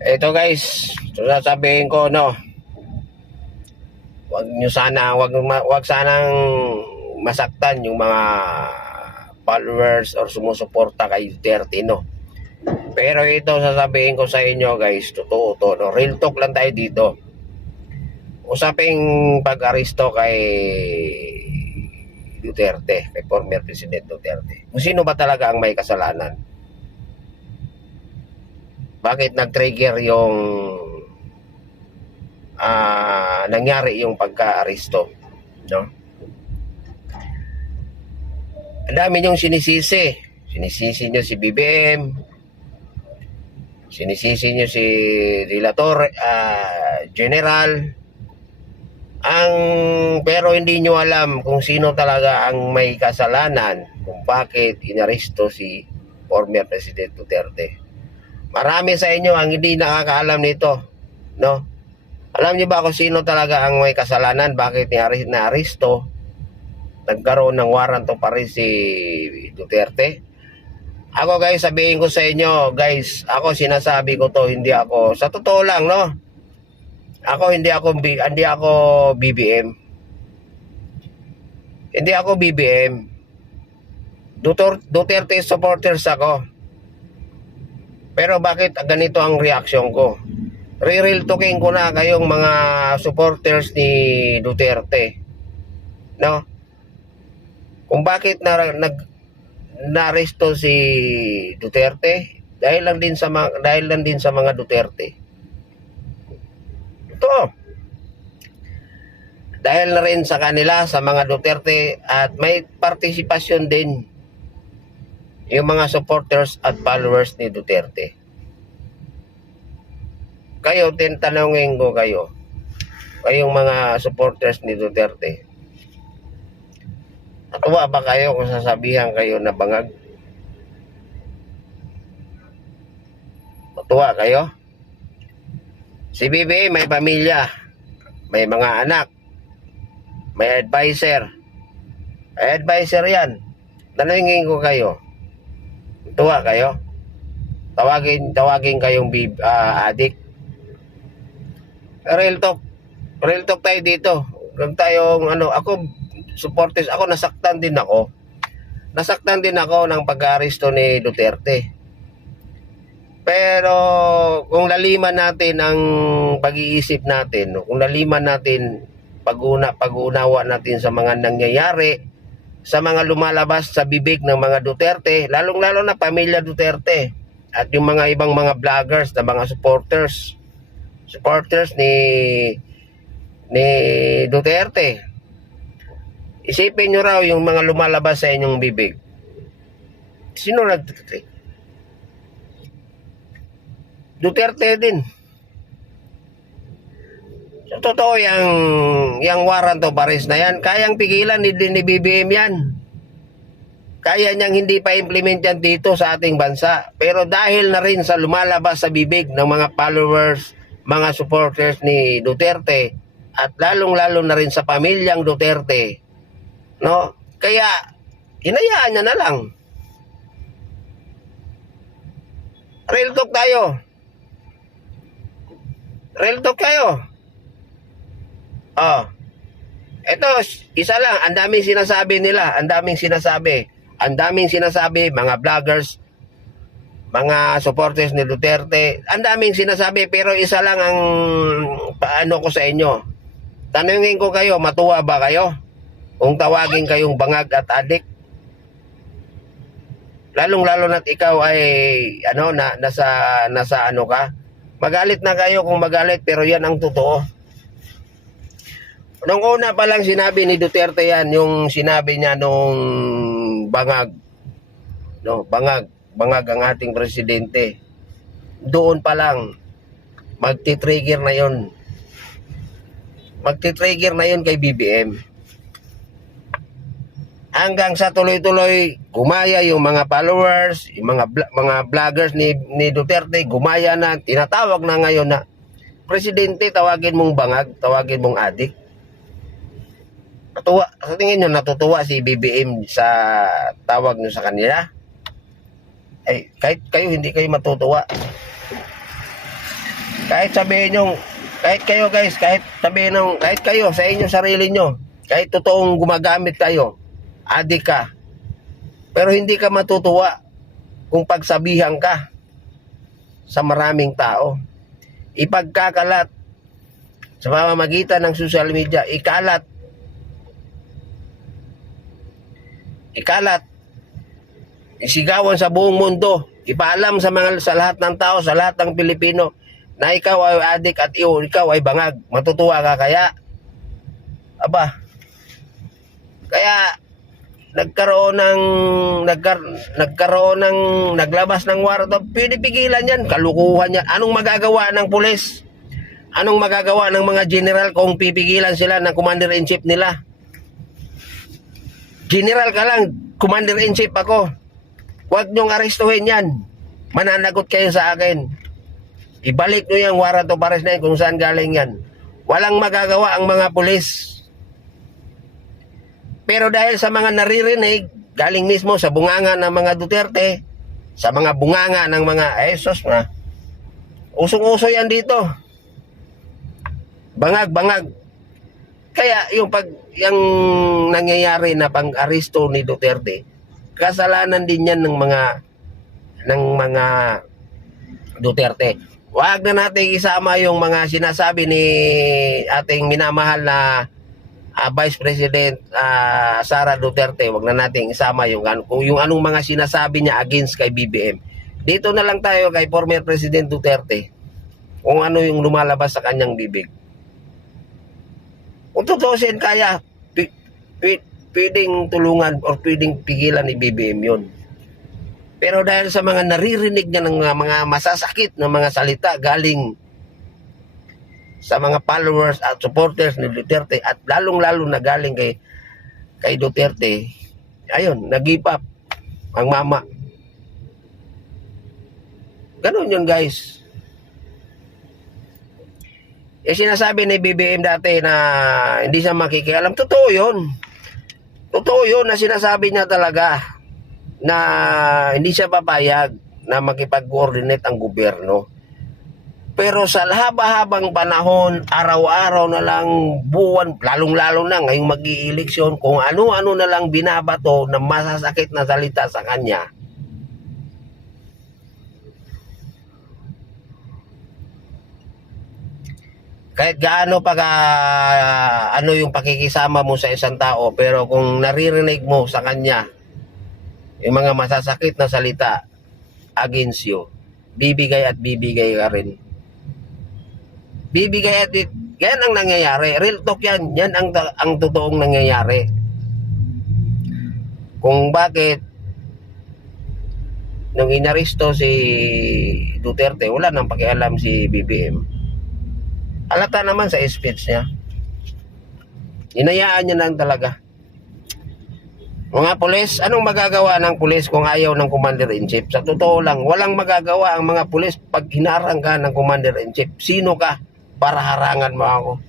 Ito guys, sasabihin ko no, wag sanang masaktan yung mga followers or sumusuporta kay Duterte no. Pero ito sasabihin ko sa inyo guys, totoo to no. Real talk lang tayo dito. Usaping pag-aresto kay Duterte, kay former President Duterte. Kung sino ba talaga ang may kasalanan? Bakit nag-trigger yung nangyari yung pagka-aresto, no? Ang dami niyong sinisisi. Sinisisi niyo si BBM. Sinisisi niyo si Relator General. Pero hindi niyo alam kung sino talaga ang may kasalanan kung bakit inaresto si former President Duterte. Marami sa inyo ang hindi nakakaalam nito, no? Alam niyo ba kung sino talaga ang may kasalanan bakit na-aresto? Nagkaroon ng warrant of arrest si Duterte. Ako guys, sabihin ko sa inyo, guys, ako sinasabi ko to, hindi ako, sa totoo lang, no? Ako hindi ako BBM. Hindi ako BBM. Duterte supporters ako. Pero bakit ganito ang reaction ko? Real talking ko na kayong mga supporters ni Duterte. No? Kung bakit na-aresto si Duterte dahil lang din sa mga Duterte. Ito. Dahil na rin sa kanila, sa mga Duterte, at may partisipasyon din yung mga supporters at followers ni Duterte. Kayo, tanongin ko kayo, kayong mga supporters ni Duterte, natuwa ba kayo kung sasabihan kayo na bangag? Natuwa kayo? Si BBM may pamilya, may mga anak, may advisor. May advisor yan. Tanungin ko kayo, tuwa kayo? Tawagin kayong adik. Real talk tayo dito. Huwag tayong ako supporters, ako nasaktan din ako ng pag-aresto ni Duterte. Pero kung laliman natin ang pag-iisip natin, kung laliman natin pag-unawa natin sa mga nangyayari, sa mga lumalabas sa bibig ng mga Duterte, lalong-lalo na pamilya Duterte at yung mga ibang mga vloggers na mga supporters ni Duterte. Isipin nyo raw yung mga lumalabas sa inyong bibig. Sino nag-Duterte? Duterte din. So, totoo yung warrant of arrest na yan. Kayang pigilan ni BBM yan. Kaya niyang hindi pa implement yan dito sa ating bansa. Pero dahil na rin sa lumalabas sa bibig ng mga followers, mga supporters ni Duterte, at lalong-lalo na rin sa pamilyang Duterte, no? Kaya, hinayaan niya na lang. Real talk tayo. Real talk kayo. Ito, isa lang, ang daming sinasabi, mga vloggers, mga supporters ni Duterte, ang daming sinasabi, pero isa lang ang paano ko sa inyo. Tanungin ko kayo, matuwa ba kayo? Kung tawagin kayong bangag at adik, lalong-lalo na't ikaw ay nasa ano ka, magalit na kayo kung magalit, pero yan ang totoo. Nung una pa lang sinabi ni Duterte yan, yung sinabi niya nung bangag, no, bangag ang ating presidente. Doon pa lang magti-trigger na yon. Magti-trigger na yon kay BBM. Hanggang sa tuloy-tuloy gumaya yung mga followers, yung mga vloggers ni Duterte, gumaya na, tinatawag na ngayon na presidente, tawagin mong bangag, tawagin mong adik. Sa tingin nyo, natutuwa si BBM sa tawag nyo sa kanila? Ay, kahit kayo hindi kayo matutuwa. Kahit sabihin nyo, kahit kayo guys, kahit sabihin nyo, kahit kayo sa inyo sarili nyo, kahit totoong gumagamit kayo, adik ka, pero hindi ka matutuwa kung pagsabihan ka sa maraming tao. Ipagkakalat sa pamamagitan ng social media, ikalat, isigawan sa buong mundo, ipaalam sa lahat ng tao, sa lahat ng Pilipino, na ikaw ay adik at ikaw ay bangag. Matutuwa ka kaya? Aba, kaya naglabas ng warrant. Pwede pigilan yan, kalukuhan yan. Anong magagawa ng pulis? Anong magagawa ng mga general kung pipigilan sila ng commander-in-chief nila? General ka lang, commander-in-chief ako. Huwag niyong arestuhin yan. Mananagot kayo sa akin. Ibalik nyo yung warrant of arrest na yan kung saan galing yan. Walang magagawa ang mga pulis. Pero dahil sa mga naririnig, galing mismo sa bunganga ng mga Duterte, sa mga bunganga ng mga esos na, usong-uso yan dito. Bangag. Kaya yung nangyayari na pang-aristo ni Duterte, kasalanan din yan ng mga Duterte. Huwag na natin isama yung mga sinasabi ni ating minamahal na Vice President Sara Duterte. Huwag na natin isama yung anong mga sinasabi niya against kay BBM. Dito na lang tayo kay former President Duterte, kung ano yung lumalabas sa kanyang bibig. Kung tutusin kaya, pwedeng tulungan o pwedeng pigilan ni BBM yun. Pero dahil sa mga naririnig niya ng mga masasakit na mga salita galing sa mga followers at supporters ni Duterte, at lalong-lalo na galing kay Duterte, ayun, nag-give-up ang mama. Ganun yun guys. Sinasabi ni BBM dati na hindi siya makikialam. Totoo yun. Totoo yun na sinasabi niya talaga na hindi siya papayag na makipag-coordinate ang gobyerno. Pero sa haba-habang panahon, araw-araw na lang, buwan, lalong-lalo na ngayong mag-i-eleksyon, kung ano-ano na lang binabato na masasakit na salita sa kanya. Kahit gaano ano yung pakikisama mo sa isang tao, pero kung naririnig mo sa kanya yung mga masasakit na salita against you, bibigay at bibigay ka rin. Bibigay at yan ang nangyayari. Real talk yan. Yan ang totoong nangyayari. Kung bakit nung inaristo si Duterte, wala nang pakialam si BBM. Halata naman sa speech niya. Inayaan niya lang talaga. Mga pulis, anong magagawa ng pulis kung ayaw ng commander-in-chief? Sa totoo lang, walang magagawa ang mga pulis pag hinarang ka ng commander-in-chief. Sino ka para harangan mo ako?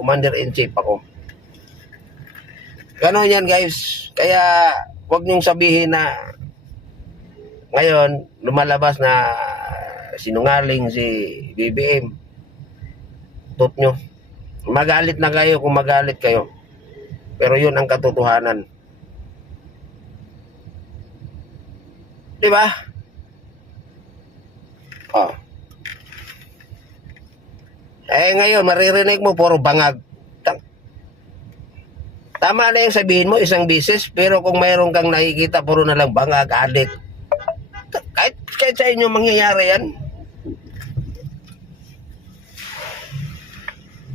Commander-in-chief ako. Ganon yan guys. Kaya wag niyong sabihin na ngayon lumalabas na sinungaling si BBM. Tot nyo. Magalit na kayo kung magalit kayo. Pero yun ang katotohanan. Diba? Oh. Ngayon, maririnig mo, puro bangag. Tama na yung sabihin mo, isang bisis, pero kung mayroon kang nakikita, puro na lang bangag, adik. Kahit sa inyo mangyayari yan.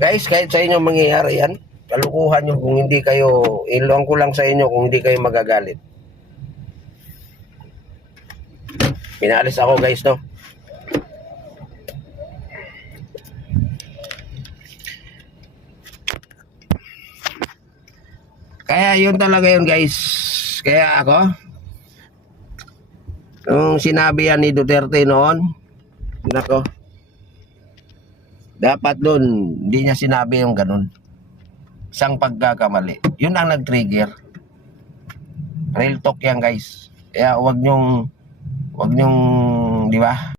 Guys, kahit sa inyo mangyayari yan, kalukuhan nyo kung hindi kayo, iluwang ko lang sa inyo kung hindi kayo magagalit. Pinalis ako guys, no? Kaya yun talaga yun guys. Kaya ako, nung sinabi yan ni Duterte noon, nako, dapat doon, hindi niya sinabi yung ganun. Isang pagkakamali. Yun ang nag-trigger. Real talk yan guys. Kaya wag nyong, di ba?